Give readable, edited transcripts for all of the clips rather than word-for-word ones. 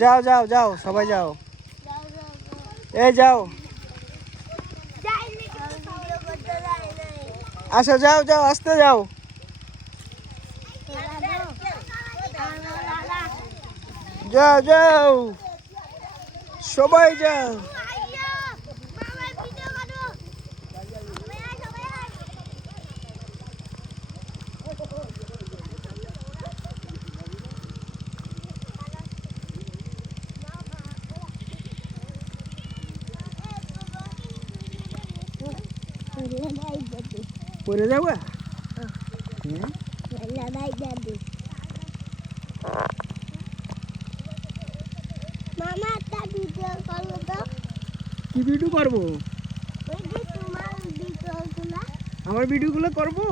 যাও যাও যাও সবাই যাও, এই যাও, আসো যাও যাও আস্তে যাও, যাও যাও সবাই যাও। পরে যাবো মামা একটা ভিডিও করো তো। কি ভিডিও করবো? ওই যে তোমার ভিডিওগুলো। আমার ভিডিওগুলো করবো?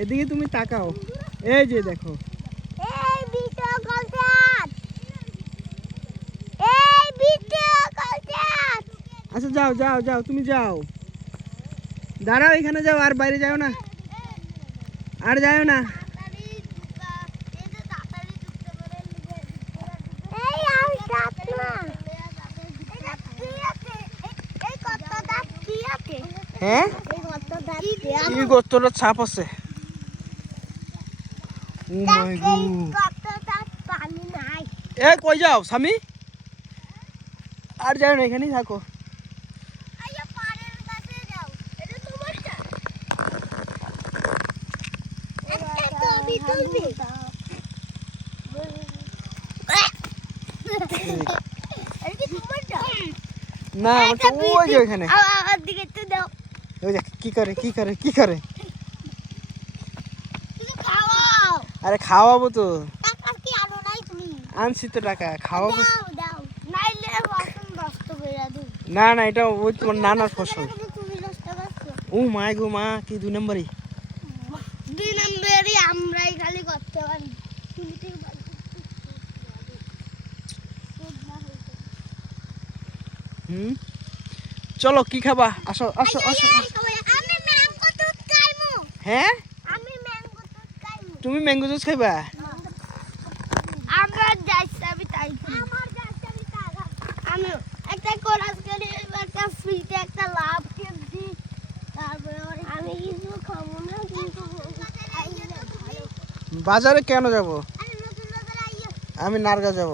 এদিকে তুমি তাকাও, এই যে দেখো, এই ভিডিও করতে আস। এই ভিডিও করতে আস। আচ্ছা যাও যাও যাও তুমি যাও, দাঁড়াও এখানে যাও, আর বাইরে যাও না, আর যাও না। এই আর কাট না। এটা কি আছে? এই কতটা কি আছে? হ্যাঁ এই কতটা কি এই গর্তটা ছাপ আছে। ও মাই এই গড, কতটা পানি নাই। এ কই যাও স্বামী, আর যাও না, এখানেই থাকো। আইয়া পাড়ের কাছে যাও। এটা তোমারটা। একটা ছবি তুলবি। এটা কি তোমারটা? না আমার তো ওই যে ওইখানে, আমার দিকে একটু দাও। ওই যে কি করে কি করে কি করে, কিছু খাওয়াও। আরে খাওয়াবো তো, টাকা কি আনো নাই তুমি? আনছি তো টাকা, খাওয়াবো। দাও দাও। নাইলে বাসন নষ্ট করে দিই। না না এটা ওই তোমার নানার ফসল। তুমি নষ্ট করছো। ও মাই গো মা, কি 2 নম্বরই। 2 নম্বরই আমরাই খালি করতে পারি। তুমি ঠিক বলো। হুম, চলো কি খাবা, আসো আসো আসো। আমি ম্যাঙ্গো দুধ খাইমু। হ্যাঁ আমি ম্যাঙ্গো দুধ খাইমু। তুমি ম্যাঙ্গো জুস খাইবা? আমার যাইছে আমি তাই করি। আমার যাইছে আমি তাই করি। আমি একটা কোরাস করি, একটা ফ্রিতে একটা লাভ কিনছি। তারপরে আমি কিছু খাবো না কিন্তু বাজারে কেন যাব? আরে নতুন বাজার আইয়া। আমি নারগা যাব।